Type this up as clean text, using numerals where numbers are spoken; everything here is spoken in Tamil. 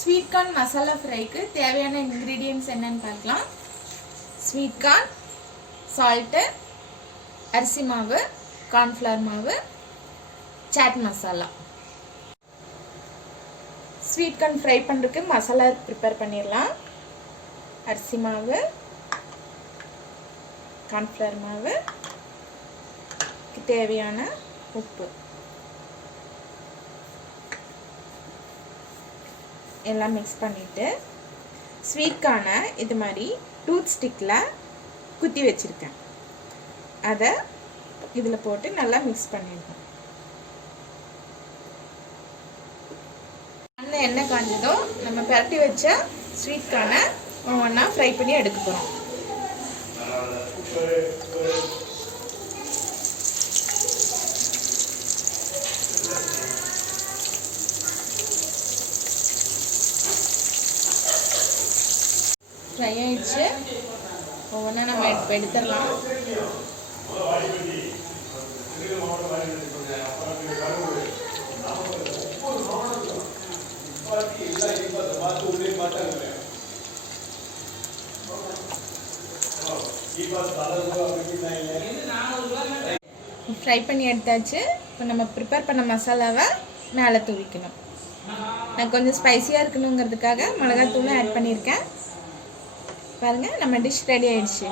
ஸ்வீட் கார்ன் மசாலா ஃப்ரைக்கு தேவையான இன்க்ரீடியன்ட்ஸ் என்னன்னு பார்க்கலாம். ஸ்வீட் கார்ன், சால்ட்டு, அரிசி மாவு, கார்ன்ஃப்ளவர் மாவு, chaat masala. Sweet corn fry பண்ணுறதுக்கு மசாலா ப்ரிப்பேர் பண்ணிடலாம். அரிசி மாவு, கார்ன்ஃப்ளவர் மாவு, தேவையான உப்பு எல்லாம் மிக்ஸ் பண்ணிவிட்டு ஸ்வீட் கார்னை இது மாதிரி டூத் ஸ்டிக்கில் குத்தி வச்சுருக்கேன். அதை இதில் போட்டு நல்லா மிக்ஸ் பண்ணிடணும். எண்ணெய் காஞ்சதோ நம்ம பரட்டி வச்ச ஸ்வீட் கார்னை ஒவ்வொன்றா ஃப்ரை பண்ணி எடுக்க போகிறோம். ஃப்ரை ஆயிடுச்சு. ஒவ்வொன்றா நம்ம எடுத்துடலாம். ஃப்ரை பண்ணி எடுத்தாச்சு. இப்போ நம்ம ப்ரிப்பேர் பண்ண மசாலாவை மேலே தூவிக்கணும். நான் கொஞ்சம் ஸ்பைஸியாக இருக்கணுங்கிறதுக்காக மிளகாத்தூளும் ஆட் பண்ணியிருக்கேன். பாருங்கள், நம்ம டிஷ் ரெடி ஆயிடுச்சு.